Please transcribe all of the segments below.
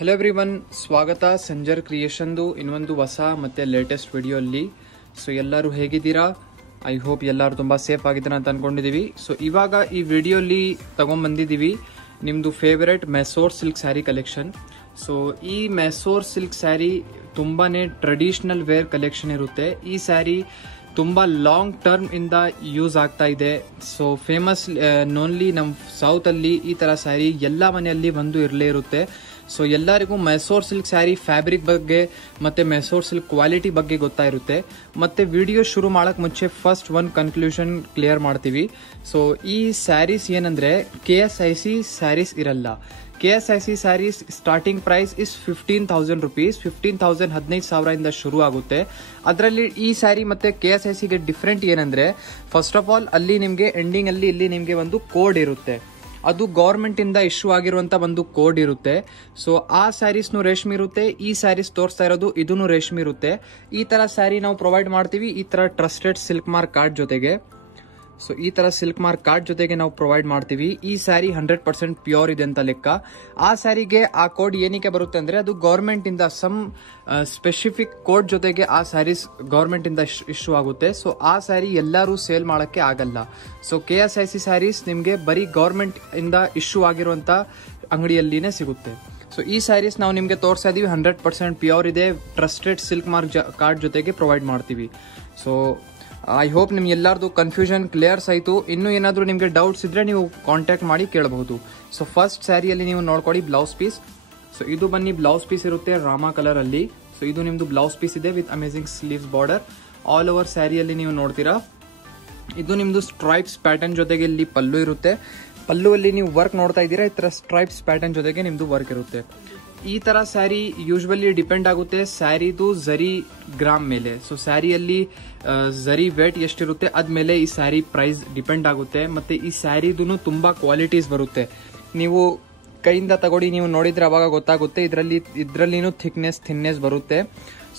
Hello everyone, ಸ್ವಾಗತ ಸಂಜರ್ ಕ್ರಿಯೇಷನ್ದು ಇನ್ನೊಂದು ಹೊಸ ಮತ್ತು ಲೇಟೆಸ್ಟ್ ವಿಡಿಯೋ ಅಲ್ಲಿ. ಸೊ ಎಲ್ಲರೂ ಹೇಗಿದ್ದೀರಾ? ಐ ಹೋಪ್ ಎಲ್ಲರೂ ತುಂಬ ಸೇಫ್ ಆಗಿದ್ದೀರಾ ಅಂತ ಅಂದ್ಕೊಂಡಿದ್ದೀವಿ. ಸೊ ಇವಾಗ ಈ ವಿಡಿಯೋಲಿ ತಗೊಂಡ್ಬಂದಿದ್ದೀವಿ ನಿಮ್ಮದು favourite Mysore silk sari collection. So ಈ ಮೆಸೋರ್ ಸಿಲ್ಕ್ ಸ್ಯಾರಿ ತುಂಬಾ ಟ್ರೆಡಿಷ್ನಲ್ ವೇರ್ ಕಲೆಕ್ಷನ್ ಇರುತ್ತೆ. ಈ ಸ್ಯಾರಿ ತುಂಬ ಲಾಂಗ್ ಟರ್ಮ್ ಇಂದ ಯೂಸ್ ಆಗ್ತಾ ಇದೆ. ಸೊ ಫೇಮಸ್ ನೋನ್ಲಿ ನಮ್ಮ ಸೌತಲ್ಲಿ ಈ ಥರ ಸ್ಯಾರಿ ಎಲ್ಲ ಮನೆಯಲ್ಲಿ ಒಂದು ಇರಲೇ ಇರುತ್ತೆ. ಸೊ ಎಲ್ಲರಿಗೂ ಮೆಸೋರ್ ಸಿಲ್ಕ್ ಸ್ಯಾರಿ ಫ್ಯಾಬ್ರಿಕ್ ಬಗ್ಗೆ ಮತ್ತು ಮೆಸೋರ್ ಸಿಲ್ಕ್ ಕ್ವಾಲಿಟಿ ಬಗ್ಗೆ ಗೊತ್ತಾಯಿರುತ್ತೆ. ಮತ್ತು ವಿಡಿಯೋ ಶುರು ಮಾಡೋಕ್ಕೆ ಮುಂಚೆ ಫಸ್ಟ್ ಒಂದು ಕನ್ಕ್ಲೂಷನ್ ಕ್ಲಿಯರ್ ಮಾಡ್ತೀವಿ. ಸೊ ಈ ಸ್ಯಾರೀಸ್ ಏನಂದರೆ KSIC ಸ್ಯಾರೀಸ್ ಇರಲ್ಲ. KSIC sarees starting price is 15,000 rupees. 15,000 15,000 ಶುರು ಆಗುತ್ತೆ. ಅದರಲ್ಲಿ ಈ ಸ್ಯಾರಿ ಮತ್ತು KSICಗೆ ಡಿಫ್ರೆಂಟ್ ಏನಂದರೆ, ಫಸ್ಟ್ ಆಫ್ ಆಲ್ ಅಲ್ಲಿ ನಿಮಗೆ ಎಂಡಿಂಗಲ್ಲಿ ಇಲ್ಲಿ ನಿಮಗೆ ಒಂದು ಕೋಡ್ ಇರುತ್ತೆ. ಅದು ಗೌರ್ಮೆಂಟಿಂದ ಇಶ್ಯೂ ಆಗಿರುವಂಥ ಒಂದು ಕೋಡ್ ಇರುತ್ತೆ. ಸೊ ಆ ಸ್ಯಾರೀಸ್ನು ರೇಷ್ಮೆ ಇರುತ್ತೆ. ಈ ಸ್ಯಾರೀಸ್ ತೋರಿಸ್ತಾ ಇರೋದು ಇದೂ ರೇಷ್ಮೆ ಇರುತ್ತೆ. ಈ ಥರ ಸ್ಯಾರಿ ನಾವು ಪ್ರೊವೈಡ್ ಮಾಡ್ತೀವಿ ಈ ಥರ ಟ್ರಸ್ಟೆಡ್ ಸಿಲ್ಕ್ ಮಾರ್ಕ್ ಕಾರ್ಡ್ ಜೊತೆಗೆ. ಸೊ ಈ ಥರ ಸಿಲ್ಕ್ ಮಾರ್ಕ್ ಕಾರ್ಡ್ ಜೊತೆಗೆ ನಾವು ಪ್ರೊವೈಡ್ ಮಾಡ್ತೀವಿ. ಈ ಸ್ಯಾರಿ 100% ಪ್ಯೂರ್ ಇದೆ ಅಂತ ಲೆಕ್ಕ. ಆ ಸ್ಯಾರಿಗೆ ಆ ಕೋಡ್ ಏನಕ್ಕೆ ಬರುತ್ತೆ ಅಂದರೆ, ಅದು ಗೌರ್ಮೆಂಟಿಂದ ಸಮ್ ಸ್ಪೆಸಿಫಿಕ್ ಕೋಡ್ ಜೊತೆಗೆ ಆ ಸ್ಯಾರೀಸ್ ಗೌರ್ಮೆಂಟಿಂದ ಇಶ್ಯೂ ಆಗುತ್ತೆ. ಸೊ ಆ ಸ್ಯಾರಿ ಎಲ್ಲರೂ ಸೇಲ್ ಮಾಡೋಕ್ಕೆ ಆಗಲ್ಲ. ಸೊ KSIC ಸ್ಯಾರೀಸ್ ನಿಮಗೆ ಬರೀ ಗೌರ್ಮೆಂಟ್ ಇಂದ ಇಶ್ಯೂ ಆಗಿರುವಂಥ ಅಂಗಡಿಯಲ್ಲಿನೇ ಸಿಗುತ್ತೆ. ಸೊ ಈ ಸ್ಯಾರೀಸ್ ನಾವು ನಿಮಗೆ ತೋರಿಸ್ತಾ ಇದೀವಿ 100% ಪ್ಯೂರ್ ಇದೆ. ಟ್ರಸ್ಟೆಡ್ ಸಿಲ್ಕ್ ಮಾರ್ಕ್ ಕಾರ್ಡ್ ಜೊತೆಗೆ ಪ್ರೊವೈಡ್ ಮಾಡ್ತೀವಿ. ಸೊ ಐ ಹೋಪ್ ನಿಮ್ಗೆ ಎಲ್ಲರದು ಕನ್ಫ್ಯೂಷನ್ ಕ್ಲಿಯರ್ಸ್ ಆಯಿತು. ಇನ್ನೂ ಏನಾದರೂ ನಿಮಗೆ ಡೌಟ್ಸ್ ಇದ್ದರೆ ನೀವು ಕಾಂಟ್ಯಾಕ್ಟ್ ಮಾಡಿ ಕೇಳಬಹುದು. ಸೊ ಫಸ್ಟ್ ಸ್ಯಾರಿಯಲ್ಲಿ ನೀವು ನೋಡ್ಕೊಳ್ಳಿ ಬ್ಲೌಸ್ ಪೀಸ್. ಸೊ ಇದು ಬನ್ನಿ ಬ್ಲೌಸ್ ಪೀಸ್ ಇರುತ್ತೆ ರಾಮಾ ಕಲರಲ್ಲಿ. ಸೊ ಇದು ನಿಮ್ಮದು ಬ್ಲೌಸ್ ಪೀಸ್ ಇದೆ with amazing sleeves border. All over ಸ್ಯಾರಿಯಲ್ಲಿ ನೀವು ನೋಡ್ತೀರಾ. ಇದು ನಿಮ್ಮದು ಸ್ಟ್ರೈಪ್ಸ್ ಪ್ಯಾಟರ್ನ್ ಜೊತೆಗೆ ಇಲ್ಲಿ ಪಲ್ಲು ಇರುತ್ತೆ. ಪಲ್ಲುವಲ್ಲಿ ನೀವು ವರ್ಕ್ ನೋಡ್ತಾ ಇದ್ದೀರಾ. ಈ ಥರ ಸ್ಟ್ರೈಪ್ಸ್ ಪ್ಯಾಟರ್ನ್ ಜೊತೆಗೆ ನಿಮ್ಮದು ವರ್ಕ್ ಇರುತ್ತೆ. ಈ ಥರ ಸ್ಯಾರಿ ಯೂಶ್ವಲಿ ಡಿಪೆಂಡ್ ಆಗುತ್ತೆ ಸ್ಯಾರಿದು ಝರಿ ಗ್ರಾಮ್ ಮೇಲೆ. ಸೊ ಸ್ಯಾರಿಯಲ್ಲಿ ಝರಿ ವೇಟ್ ಎಷ್ಟಿರುತ್ತೆ ಅದ್ಮೇಲೆ ಈ ಸ್ಯಾರಿ ಪ್ರೈಸ್ ಡಿಪೆಂಡ್ ಆಗುತ್ತೆ. ಮತ್ತು ಈ ಸ್ಯಾರಿದು ತುಂಬ ಕ್ವಾಲಿಟೀಸ್ ಬರುತ್ತೆ. ನೀವು ಕೈಯಿಂದ ತಗೊಳ್ಳಿ, ನೀವು ನೋಡಿದ್ರೆ ಅವಾಗ ಗೊತ್ತಾಗುತ್ತೆ. ಇದರಲ್ಲಿನೂ ಥಿನ್ನೆಸ್ ಬರುತ್ತೆ.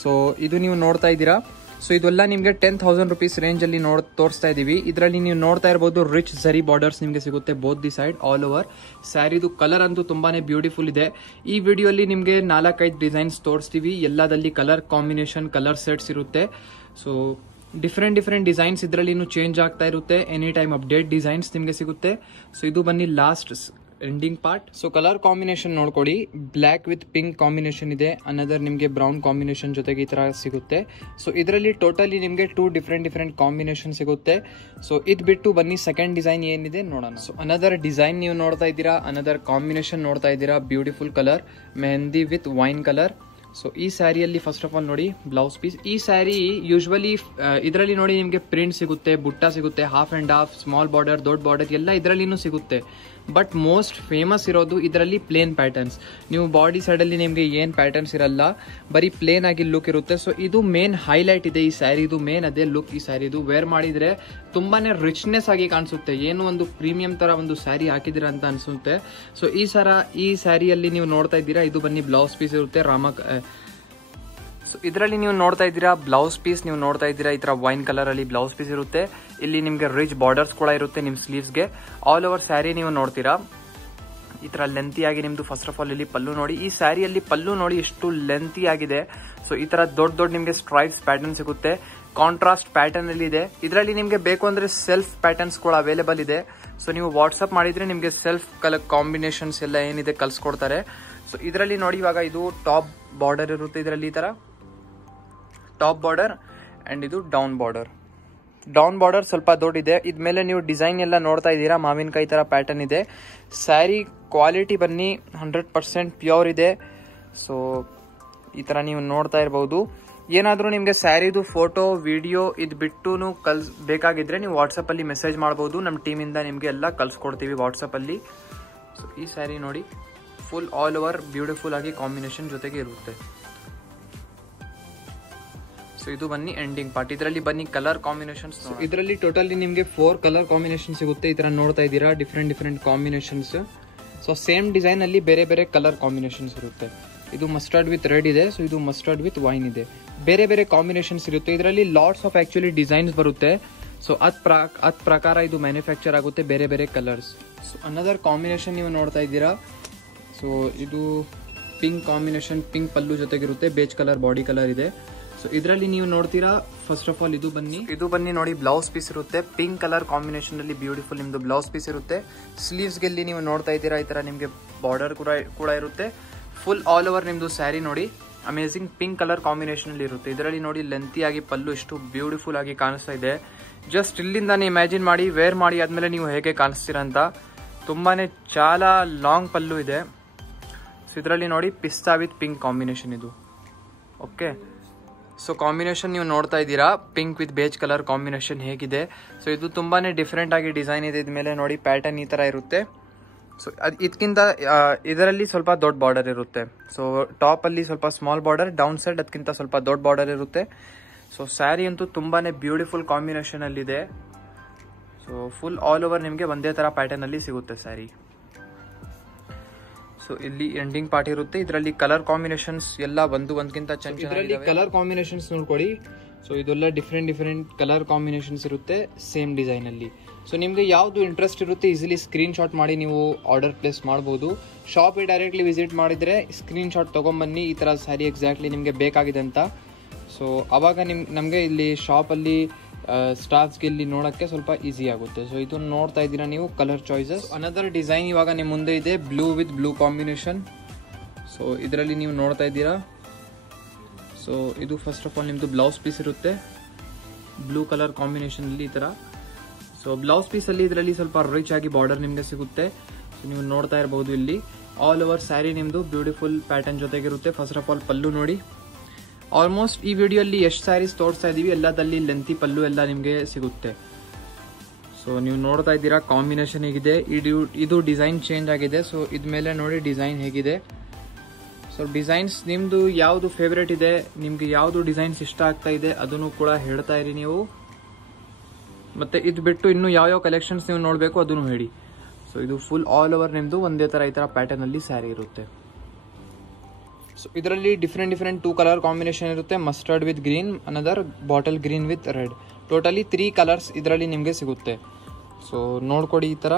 ಸೊ ಇದು ನೀವು ನೋಡ್ತಾ ಇದ್ದೀರಾ. ಸೊ ಇದೆಲ್ಲ ನಿಮಗೆ 10,000 rupees ರೇಂಜಲ್ಲಿ ತೋರಿಸ್ತಾ ಇದ್ದೀವಿ. ಇದರಲ್ಲಿ ನೀವು ನೋಡ್ತಾ ಇರ್ಬೋದು ರಿಚ್ ಝರಿ ಬಾರ್ಡರ್ಸ್ ನಿಮಗೆ ಸಿಗುತ್ತೆ both the side all over. ಸ್ಯಾರಿದು ಕಲರ್ ಅಂತೂ ತುಂಬಾನೇ ಬ್ಯೂಟಿಫುಲ್ ಇದೆ. ಈ ವಿಡಿಯೋಲಿ ನಿಮಗೆ 4-5 ಡಿಸೈನ್ಸ್ ತೋರಿಸ್ತೀವಿ. ಎಲ್ಲದಲ್ಲಿ ಕಲರ್ ಕಾಂಬಿನೇಷನ್ ಕಲರ್ ಸೆಟ್ಸ್ ಇರುತ್ತೆ. ಸೊ ಡಿಫ್ರೆಂಟ್ ಡಿಸೈನ್ಸ್ ಇದರಲ್ಲಿ ಚೇಂಜ್ ಆಗ್ತಾ ಇರುತ್ತೆ. ಎನಿ ಟೈಮ್ ಅಪ್ಡೇಟ್ ಡಿಸೈನ್ಸ್ ನಿಮಗೆ ಸಿಗುತ್ತೆ. ಸೊ ಇದು ಬನ್ನಿ last ending part. So colour combination ನೋಡ್ಕೊಳ್ಳಿ. ಬ್ಲ್ಯಾಕ್ ವಿತ್ ಪಿಂಕ್ ಕಾಂಬಿನೇಷನ್ ಇದೆ. ಅನದರ್ ನಿಮಗೆ ಬ್ರೌನ್ ಕಾಂಬಿನೇಷನ್ ಜೊತೆಗೆ ಈ ತರ ಸಿಗುತ್ತೆ. ಸೊ ಇದರಲ್ಲಿ ಟೋಟಲಿ ನಿಮಗೆ 2 ಡಿಫ್ರೆಂಟ್ ಕಾಂಬಿನೇಷನ್ ಸಿಗುತ್ತೆ. ಸೊ ಇದು ಬಿಟ್ಟು ಬನ್ನಿ ಸೆಕೆಂಡ್ ಡಿಸೈನ್ ಏನಿದೆ ನೋಡೋಣ. ಸೊ ಅನದರ್ ಡಿಸೈನ್ ನೀವು ನೋಡ್ತಾ ಇದ್ದೀರಾ. ಅನದರ್ ಕಾಂಬಿನೇಷನ್ ನೋಡ್ತಾ ಇದ್ದೀರಾ. Beautiful colour mehendi with wine colour. So ಈ ಸ್ಯಾರಿಯಲ್ಲಿ ಫಸ್ಟ್ ಆಫ್ ಆಲ್ ನೋಡಿ ಬ್ಲೌಸ್ ಪೀಸ್. ಈ ಸ್ಯಾರಿ ಯೂಶ್ವಲಿ ಇದರಲ್ಲಿ ನೋಡಿ ನಿಮಗೆ ಪ್ರಿಂಟ್ ಸಿಗುತ್ತೆ, ಬುಟ್ಟ ಸಿಗುತ್ತೆ, half and half, small border, ದೊಡ್ಡ ಬಾರ್ಡರ್ ಎಲ್ಲ ಇದರಲ್ಲಿನೂ ಸಿಗುತ್ತೆ. ಬಟ್ ಮೋಸ್ಟ್ ಫೇಮಸ್ ಇರೋದು ಇದರಲ್ಲಿ ಪ್ಲೇನ್ ಪ್ಯಾಟರ್ನ್ಸ್. ನೀವು ಬಾಡಿ ಸೈಡಲ್ಲಿ ನಿಮಗೆ ಏನು ಪ್ಯಾಟರ್ನ್ಸ್ ಇರಲ್ಲ, ಬರೀ ಪ್ಲೇನ್ ಆಗಿ ಲುಕ್ ಇರುತ್ತೆ. ಸೊ ಇದು ಮೇನ್ ಹೈಲೈಟ್ ಇದೆ ಈ ಸ್ಯಾರಿದು. ಮೇನ್ ಅದೇ ಲುಕ್ ಈ ಸ್ಯಾರಿದು. ವೇರ್ ಮಾಡಿದರೆ ತುಂಬಾನೇ ರಿಚ್ನೆಸ್ ಆಗಿ ಕಾಣಿಸುತ್ತೆ. ಏನು ಒಂದು ಪ್ರೀಮಿಯಂ ತರ ಒಂದು ಸ್ಯಾರಿ ಹಾಕಿದಿರ ಅಂತ ಅನ್ಸುತ್ತೆ. ಸೊ ಈ ಸ್ಯಾರಿಯಲ್ಲಿ ನೀವು ನೋಡ್ತಾ ಇದ್ದೀರಾ. ಇದು ಬನ್ನಿ ಬ್ಲೌಸ್ ಪೀಸ್ ಇರುತ್ತೆ ಸೊ ಇದರಲ್ಲಿ ನೀವು ನೋಡ್ತಾ ಇದ್ದೀರಾ ಬ್ಲೌಸ್ ಪೀಸ್. ನೀವು ನೋಡ್ತಾ ಇದ್ದೀರಾ ಈ ತರ ವೈನ್ ಕಲರ್ ಅಲ್ಲಿ ಬ್ಲೌಸ್ ಪೀಸ್ ಇರುತ್ತೆ. ಇಲ್ಲಿ ನಿಮ್ಗೆ ರಿಚ್ ಬಾರ್ಡರ್ಸ್ ಕೂಡ ಇರುತ್ತೆ ನಿಮ್ ಸ್ಲೀವ್ಸ್ಗೆ. ಆಲ್ ಓವರ್ ಸ್ಯಾರಿ ನೀವು ನೋಡ್ತೀರಾ ಈ ತರ ಲೆಂತಿ ಆಗಿ ನಿಮ್ದು. ಫಸ್ಟ್ ಆಫ್ ಆಲ್ ಇಲ್ಲಿ ಪಲ್ಲು ನೋಡಿ. ಈ ಸ್ಯಾರಿಯಲ್ಲಿ ಪಲ್ಲು ನೋಡಿ ಎಷ್ಟು ಲೆಂತಿ ಆಗಿದೆ. ಸೊ ಈ ತರ ದೊಡ್ಡ ನಿಮ್ಗೆ ಸ್ಟ್ರೈಪ್ಸ್ ಪ್ಯಾಟರ್ನ್ ಸಿಗುತ್ತೆ. ಕಾಂಟ್ರಾಸ್ಟ್ ಪ್ಯಾಟರ್ನ್ ಅಲ್ಲಿ ಇದೆ. ಇದರಲ್ಲಿ ನಿಮ್ಗೆ ಬೇಕು ಅಂದ್ರೆ ಸೆಲ್ಫ್ ಪ್ಯಾಟರ್ನ್ಸ್ ಕೂಡ ಅವೈಲೇಬಲ್ ಇದೆ. ಸೊ ನೀವು ವಾಟ್ಸ್ಆಪ್ ಮಾಡಿದ್ರೆ ನಿಮ್ಗೆ ಸೆಲ್ಫ್ ಕಲರ್ ಕಾಂಬಿನೇಷನ್ಸ್ ಎಲ್ಲ ಏನಿದೆ ಕಲ್ಸ್ಕೊಡ್ತಾರೆ. ಸೊ ಇದರಲ್ಲಿ ನೋಡಿ ಇವಾಗ ಇದು ಟಾಪ್ ಬಾರ್ಡರ್ ಇರುತ್ತೆ. ಇದರಲ್ಲಿ ಈ ತರ ಟಾಪ್ ಬಾರ್ಡರ್ ಅಂಡ್ ಇದು ಡೌನ್ ಬಾರ್ಡರ್ ಸ್ವಲ್ಪ ದೊಡ್ಡಿದೆ. ಇದ್ಮೇಲೆ ನೀವು ಡಿಸೈನ್ ಎಲ್ಲ ನೋಡ್ತಾ ಇದ್ದೀರಾ. ಮಾವಿನಕಾಯಿ ತರ ಪ್ಯಾಟರ್ನ್ ಇದೆ. ಸ್ಯಾರಿ ಕ್ವಾಲಿಟಿ ಬನ್ನಿ 100% ಪ್ಯೂರ್ ಇದೆ. ಸೊ ಈ ತರ ನೀವು ನೋಡ್ತಾ ಇರಬಹುದು. ಏನಾದರೂ ನಿಮಗೆ ಸ್ಯಾರಿದು ಫೋಟೋ ವಿಡಿಯೋ ಇದು ಬಿಟ್ಟು ಬೇಕಾಗಿದ್ರೆ ನೀವು ವಾಟ್ಸಪ್ ಅಲ್ಲಿ ಮೆಸೇಜ್ ಮಾಡಬಹುದು. ನಮ್ಮ ಟೀಮಿಂದ ನಿಮಗೆ ಎಲ್ಲ ಕಳ್ಸಿಕೊಡ್ತೀವಿ ವಾಟ್ಸಪ್ ಅಲ್ಲಿ. ಸೊ ಈ ಸ್ಯಾರಿ ನೋಡಿ ಫುಲ್ ಆಲ್ ಓವರ್ ಬ್ಯೂಟಿಫುಲ್ ಆಗಿ ಕಾಂಬಿನೇಷನ್ ಜೊತೆಗೆ ಇರುತ್ತೆ. ಸೊ ಇದು ಬನ್ನಿ ಎಂಡಿಂಗ್ ಪಾರ್ಟ್. ಇದರಲ್ಲಿ ಬನ್ನಿ ಕಲರ್ ಕಾಂಬಿನೇಷನ್ಸ್. ಇದರಲ್ಲಿ ಟೋಟಲಿ ನಿಮಗೆ 4 ಕಲರ್ ಕಾಂಬಿನೇಷನ್ ಸಿಗುತ್ತೆ. ಈ ತರ ನೋಡ್ತಾ ಇದ್ದೀರಾ different combinations. So same design ಅಲ್ಲಿ ಬೇರೆ ಕಲರ್ ಕಾಂಬಿನೇಷನ್ಸ್ ಇರುತ್ತೆ. ಇದು ಮಸ್ಟರ್ಡ್ ವಿತ್ ರೆಡ್ ಇದೆ. ಸೊ ಇದು ಮಸ್ಟರ್ಡ್ ವಿತ್ ವೈನ್ ಇದೆ. ಬೇರೆ ಕಾಂಬಿನೇಷನ್ಸ್ ಇರುತ್ತೆ. ಇದರಲ್ಲಿ ಲಾಟ್ಸ್ ಆಫ್ ಆಕ್ಚುಲಿ ಡಿಸೈನ್ಸ್ ಬರುತ್ತೆ. ಸೊ ಅದ್ ಪ್ರಕಾರ ಇದು ಮ್ಯಾನುಫ್ಯಾಕ್ಚರ್ ಆಗುತ್ತೆ ಬೇರೆ ಕಲರ್ಸ್. ಸೊ ಅನದರ್ ಕಾಂಬಿನೇಷನ್ ನೀವು ನೋಡ್ತಾ ಇದ್ದೀರಾ. ಸೊ ಇದು ಪಿಂಕ್ ಕಾಂಬಿನೇಷನ್, ಪಿಂಕ್ ಪಲ್ಲು ಜೊತೆಗಿರುತ್ತೆ, ಬೇಜ್ ಕಲರ್ ಬಾಡಿ ಕಲರ್ ಇದೆ. ಸೊ ಇದರಲ್ಲಿ ನೀವು ನೋಡ್ತೀರಾ, ಫಸ್ಟ್ ಆಫ್ ಆಲ್ ಇದು ಬನ್ನಿ ನೋಡಿ, ಬ್ಲೌಸ್ ಪೀಸ್ ಇರುತ್ತೆ. ಪಿಂಕ್ ಕಲರ್ ಕಾಂಬಿನೇಷನ್ ಅಲ್ಲಿ ಬ್ಯೂಟಿಫುಲ್ ನಿಮ್ದು ಬ್ಲೌಸ್ ಪೀಸ್ ಇರುತ್ತೆ. ಸ್ಲೀವ್ಸ್ ಗೆಲ್ಲಿ ನೀವು ನೋಡ್ತಾ ಇದ್ದೀರಾ, ಈ ತರ ನಿಮಗೆ ಬಾರ್ಡರ್ ಕೂಡ ಇರುತ್ತೆ. ಫುಲ್ ಆಲ್ ಓವರ್ ನಿಮ್ದು ಸ್ಯಾರಿ ನೋಡಿ ಅಮೇಸಿಂಗ್ ಪಿಂಕ್ ಕಲರ್ ಕಾಂಬಿನೇಷನ್ ಅಲ್ಲಿ ಇರುತ್ತೆ. ಇದರಲ್ಲಿ ನೋಡಿ ಲೆಂತಿ ಆಗಿ ಪಲ್ಲು ಎಷ್ಟು ಬ್ಯೂಟಿಫುಲ್ ಆಗಿ ಕಾಣಿಸ್ತಾ ಇದೆ. ಜಸ್ಟ್ ಇಲ್ಲಿಂದಾನೆ ಇಮ್ಯಾಜಿನ್ ಮಾಡಿ, ವೇರ್ ಮಾಡಿ ಆದ್ಮೇಲೆ ನೀವು ಹೇಗೆ ಕಾಣಿಸ್ತೀರಾ ಅಂತ. ತುಂಬಾನೇ చాలా ಲಾಂಗ್ ಪಲ್ಲು ಇದೆ. ಸೊ ಇದರಲ್ಲಿ ನೋಡಿ ಪಿಸ್ತಾ ವಿತ್ ಪಿಂಕ್ ಕಾಂಬಿನೇಷನ್ ಇದು. ಓಕೆ, ಸೊ ಕಾಂಬಿನೇಷನ್ ನೀವು ನೋಡ್ತಾ ಇದ್ದೀರಾ, pink with beige colour combination ಹೇಗಿದೆ. ಸೊ ಇದು ತುಂಬಾನೇ ಡಿಫ್ರೆಂಟ್ ಆಗಿ ಡಿಸೈನ್ ಇದೆ. ಇದ್ಮೇಲೆ ನೋಡಿ ಪ್ಯಾಟರ್ನ್ ಈ ತರ ಇರುತ್ತೆ. ಸೊ ಇದಕ್ಕಿಂತ ಇದರಲ್ಲಿ ಸ್ವಲ್ಪ ದೊಡ್ಡ ಬಾರ್ಡರ್ ಇರುತ್ತೆ. ಸೊ ಟಾಪ್ ಅಲ್ಲಿ ಸ್ವಲ್ಪ ಸ್ಮಾಲ್ ಬಾರ್ಡರ್, ಡೌನ್ ಸೈಡ್ ಅದಕ್ಕಿಂತ ಸ್ವಲ್ಪ ದೊಡ್ಡ ಬಾರ್ಡರ್ ಇರುತ್ತೆ. ಸೊ ಸ್ಯಾರಿ ಅಂತೂ ತುಂಬಾನೇ ಬ್ಯೂಟಿಫುಲ್ ಕಾಂಬಿನೇಷನ್ ಅಲ್ಲಿ ಇದೆ. ಸೊ ಫುಲ್ ಆಲ್ ಓವರ್ ನಿಮಗೆ ಒಂದೇ ತರ ಪ್ಯಾಟರ್ನ್ ಅಲ್ಲಿ ಸಿಗುತ್ತೆ ಸ್ಯಾರಿ. ಸೊ ಇಲ್ಲಿ ಎಂಡಿಂಗ್ ಪಾರ್ಟ್ ಇರುತ್ತೆ. ಇದರಲ್ಲಿ ಕಲರ್ ಕಾಂಬಿನೇಷನ್ಸ್ ಎಲ್ಲ ಒಂದಕ್ಕಿಂತ ಚೆನ್ನಾಗಿ. ಇದರಲ್ಲಿ ಕಲರ್ ಕಾಂಬಿನೇಷನ್ಸ್ ನೋಡ್ಕೊಳ್ಳಿ. ಸೊ ಇದೆಲ್ಲ ಡಿಫ್ರೆಂಟ್ ಕಲರ್ ಕಾಂಬಿನೇಷನ್ಸ್ ಇರುತ್ತೆ ಸೇಮ್ ಡಿಸೈನ್ ಅಲ್ಲಿ. ಸೊ ನಿಮ್ಗೆ ಯಾವ್ದು ಇಂಟ್ರೆಸ್ಟ್ ಇರುತ್ತೆ ಈಸಿಲಿ ಸ್ಕ್ರೀನ್ ಶಾಟ್ ಮಾಡಿ ನೀವು ಆರ್ಡರ್ ಪ್ಲೇಸ್ ಮಾಡಬಹುದು. ಶಾಪಿಗೆ ಡೈರೆಕ್ಟ್ಲಿ ವಿಸಿಟ್ ಮಾಡಿದ್ರೆ ಸ್ಕ್ರೀನ್ ಶಾಟ್ ತಗೊಂಬನ್ನಿ, ಈ ತರ ಸ್ಯಾರಿ ಎಕ್ಸಾಕ್ಟ್ಲಿ ನಿಮ್ಗೆ ಬೇಕಾಗಿದೆ ಅಂತ. ಸೊ ಅವಾಗ ನಮ್ಗೆ ಇಲ್ಲಿ ಶಾಪ್ ಅಲ್ಲಿ ಸ್ಟಾಫ್ಸ್ಗೆ ಇಲ್ಲಿ ನೋಡಕ್ಕೆ ಸ್ವಲ್ಪ ಈಸಿ ಆಗುತ್ತೆ. ಸೊ ಇದು ನೋಡ್ತಾ ಇದ್ದೀರಾ ನೀವು ಕಲರ್ ಚಾಯ್ಸಸ್. ಅನದರ್ ಡಿಸೈನ್ ಇವಾಗ ನಿಮ್ಮ ಮುಂದೆ ಇದೆ, blue with blue combination. So ಇದರಲ್ಲಿ ನೀವು ನೋಡ್ತಾ ಇದ್ದೀರಾ. ಸೊ ಇದು ಫಸ್ಟ್ ಆಫ್ ಆಲ್ ನಿಮ್ದು ಬ್ಲೌಸ್ ಪೀಸ್ ಇರುತ್ತೆ, ಬ್ಲೂ ಕಲರ್ ಕಾಂಬಿನೇಷನ್ ಅಲ್ಲಿ ಈ ತರ. ಸೊ ಬ್ಲೌಸ್ ಪೀಸ್ ಅಲ್ಲಿ ಇದರಲ್ಲಿ ಸ್ವಲ್ಪ ರಿಚ್ ಆಗಿ ಬಾರ್ಡರ್ ನಿಮ್ಗೆ ಸಿಗುತ್ತೆ. ಸೊ ನೀವು ನೋಡ್ತಾ ಇರಬಹುದು ಇಲ್ಲಿ ಆಲ್ ಓವರ್ ಸ್ಯಾರಿ ನಿಮ್ದು ಬ್ಯೂಟಿಫುಲ್ ಪ್ಯಾಟರ್ನ್ ಜೊತೆಗಿರುತ್ತೆ. ಫಸ್ಟ್ ಆಫ್ ಆಲ್ ಪಲ್ಲು ನೋಡಿ. ಆಲ್ಮೋಸ್ಟ್ ಈ ವಿಡಿಯೋಲ್ಲಿ ಎಷ್ಟು ಸ್ಯಾರೀಸ್ ತೋರಿಸ್ತಾ ಇದೀವಿ ಎಲ್ಲದಲ್ಲಿ ಲೆಂತಿ ಪಲ್ಲು ಎಲ್ಲ ನಿಮಗೆ ಸಿಗುತ್ತೆ. ಸೊ ನೀವು ನೋಡ್ತಾ ಇದ್ದೀರಾ ಕಾಂಬಿನೇಷನ್ ಹೇಗಿದೆ. ಇದು ಡಿಸೈನ್ ಚೇಂಜ್ ಆಗಿದೆ. ಸೊ ಇದ್ಮೇಲೆ ನೋಡಿ ಡಿಸೈನ್ ಹೇಗಿದೆ. ಸೊ ಡಿಸೈನ್ಸ್ ನಿಮ್ದು ಯಾವುದು ಫೇವ್ರೇಟ್ ಇದೆ, ನಿಮ್ಗೆ ಯಾವುದು ಡಿಸೈನ್ಸ್ ಇಷ್ಟ ಆಗ್ತಾ ಇದೆ ಅದನ್ನು ಕೂಡ ಹೇಳ್ತಾ ಇರಿ ನೀವು. ಮತ್ತೆ ಇದು ಬಿಟ್ಟು ಇನ್ನು ಯಾವ ಕಲೆಕ್ಷನ್ಸ್ ನೀವು ನೋಡಬೇಕು ಅದನ್ನು ಹೇಳಿ. ಸೊ ಇದು ಫುಲ್ ಆಲ್ ಓವರ್ ನಿಮ್ದು ಒಂದೇ ತರ ಈ ತರ ಪ್ಯಾಟರ್ನ್ ಅಲ್ಲಿ ಸ್ಯಾರಿ ಇರುತ್ತೆ. ಸೊ ಇದರಲ್ಲಿ ಡಿಫ್ರೆಂಟ್ 2 ಕಲರ್ ಕಾಂಬಿನೇಷನ್ ಇರುತ್ತೆ. Mustard with green, another bottle green with red. Totally 3 colours ಇದರಲ್ಲಿ ನಿಮಗೆ ಸಿಗುತ್ತೆ. ಸೊ ನೋಡ್ಕೊಡಿ ಈ ತರ.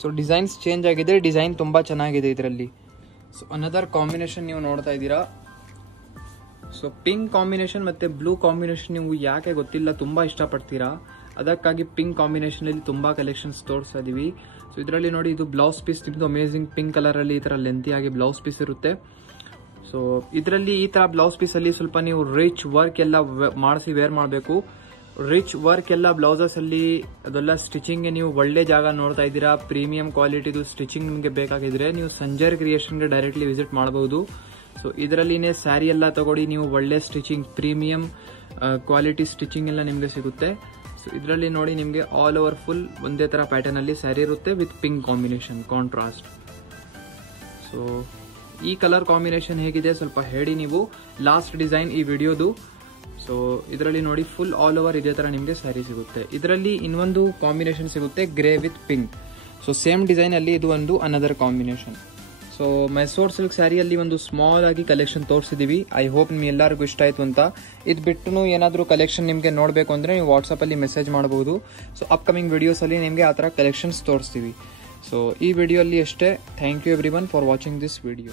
ಸೊ ಡಿಸೈನ್ಸ್ ಚೇಂಜ್ ಆಗಿದೆ, ಡಿಸೈನ್ ತುಂಬಾ ಚೆನ್ನಾಗಿದೆ ಇದರಲ್ಲಿ. ಸೊ ಅನದರ್ ಕಾಂಬಿನೇಷನ್ ನೀವು ನೋಡ್ತಾ ಇದ್ದೀರಾ. ಸೊ ಪಿಂಕ್ ಕಾಂಬಿನೇಷನ್ ಮತ್ತೆ ಬ್ಲೂ ಕಾಂಬಿನೇಷನ್ ನೀವು ಯಾಕೆ ಗೊತ್ತಿಲ್ಲ ತುಂಬಾ ಇಷ್ಟಪಡ್ತೀರಾ, ಅದಕ್ಕಾಗಿ ಪಿಂಕ್ ಕಾಂಬಿನೇಷನ್ ಅಲ್ಲಿ ತುಂಬಾ ಕಲೆಕ್ಷನ್ಸ್ ತೋರಿಸ್ತಾ ಇದೀವಿ. ಸೊ ಇದರಲ್ಲಿ ನೋಡಿ ಇದು ಬ್ಲೌಸ್ ಪೀಸ್ ನಿಮ್ದು ಅಮೇಸಿಂಗ್ ಪಿಂಕ್ ಕಲರ್ ಅಲ್ಲಿ ಈ ತರ ಲೆಂತಿ ಆಗಿ ಬ್ಲೌಸ್ ಪೀಸ್ ಇರುತ್ತೆ. ಸೊ ಇದರಲ್ಲಿ ಈ ತರ ಬ್ಲೌಸ್ ಪೀಸ್ ಅಲ್ಲಿ ಸ್ವಲ್ಪ ನೀವು ರಿಚ್ ವರ್ಕ್ ಎಲ್ಲ ಮಾಡಿಸಿ ವೇರ್ ಮಾಡಬೇಕು. ರಿಚ್ ವರ್ಕ್ ಎಲ್ಲ ಬ್ಲೌಸಸ್ ಅಲ್ಲಿ ಅದೆಲ್ಲ ಸ್ಟಿಚಿಂಗ್ ನೀವು ಒಳ್ಳೆ ಜಾಗ ನೋಡ್ತಾ ಇದ್ದೀರಾ. ಪ್ರೀಮಿಯಂ ಕ್ವಾಲಿಟಿದು ಸ್ಟಿಚಿಂಗ್ ನಿಮಗೆ ಬೇಕಾಗಿದ್ರೆ ನೀವು ಸಂಜರ್ ಕ್ರಿಯೇಷನ್ಗೆ ಡೈರೆಕ್ಟ್ಲಿ ವಿಸಿಟ್ ಮಾಡಬಹುದು. ಸೊ ಇದರಲ್ಲಿನೇ ಸ್ಯಾರಿ ಎಲ್ಲ ತಗೊಳ್ಳಿ, ನೀವು ಒಳ್ಳೆ ಸ್ಟಿಚಿಂಗ್ ಪ್ರೀಮಿಯಂ ಕ್ವಾಲಿಟಿ ಸ್ಟಿಚಿಂಗ್ ಎಲ್ಲ ನಿಮಗೆ ಸಿಗುತ್ತೆ. ಸೊ ಇದರಲ್ಲಿ ನೋಡಿ ನಿಮಗೆ ಆಲ್ ಓವರ್ ಫುಲ್ ಒಂದೇ ತರ ಪ್ಯಾಟರ್ನ್ ಅಲ್ಲಿ ಸ್ಯಾರಿ ಇರುತ್ತೆ with pink combination contrast. So ಈ ಕಲರ್ ಕಾಂಬಿನೇಷನ್ ಹೇಗಿದೆ ಸ್ವಲ್ಪ ಹೇಳಿ ನೀವು. ಲಾಸ್ಟ್ ಡಿಸೈನ್ ಈ ವಿಡಿಯೋದು. ಸೊ ಇದರಲ್ಲಿ ನೋಡಿ ಫುಲ್ ಆಲ್ ಓವರ್ ಇದೇ ತರ ನಿಮಗೆ ಸ್ಯಾರಿ ಸಿಗುತ್ತೆ. ಇದರಲ್ಲಿ ಇನ್ನೊಂದು ಕಾಂಬಿನೇಷನ್ ಸಿಗುತ್ತೆ grey with pink. So same design ಅಲ್ಲಿ ಇದು ಒಂದು another combination. So Mysore silk ಸ್ಯಾರಿಯಲ್ಲಿ ಒಂದು ಸ್ಮಾಲ್ ಆಗಿ ಕಲೆಕ್ಷನ್ ತೋರಿಸಿದೀವಿ. ಐ ಹೋಪ್ ನಿಮ್ಗೆ ಎಲ್ಲರಿಗೂ ಇಷ್ಟ ಆಯ್ತು ಅಂತ. ಇದು ಬಿಟ್ಟು ಏನಾದರೂ ಕಲೆಕ್ಷನ್ ನಿಮಗೆ ನೋಡಬೇಕು ಅಂದ್ರೆ ನೀವು ವಾಟ್ಸಪ್ ಅಲ್ಲಿ ಮೆಸೇಜ್ ಮಾಡಬಹುದು. ಸೊ ಅಪ್ಕಮಿಂಗ್ ವಿಡಿಯೋಸ್ ಅಲ್ಲಿ ನಿಮಗೆ ಆ ತರ ಕಲೆಕ್ಷನ್ಸ್ ತೋರಿಸ್ತೀವಿ. ಸೊ ಈ ವಿಡಿಯೋ ಅಲ್ಲಿ ಅಷ್ಟೇ. Thank you everyone for watching this video.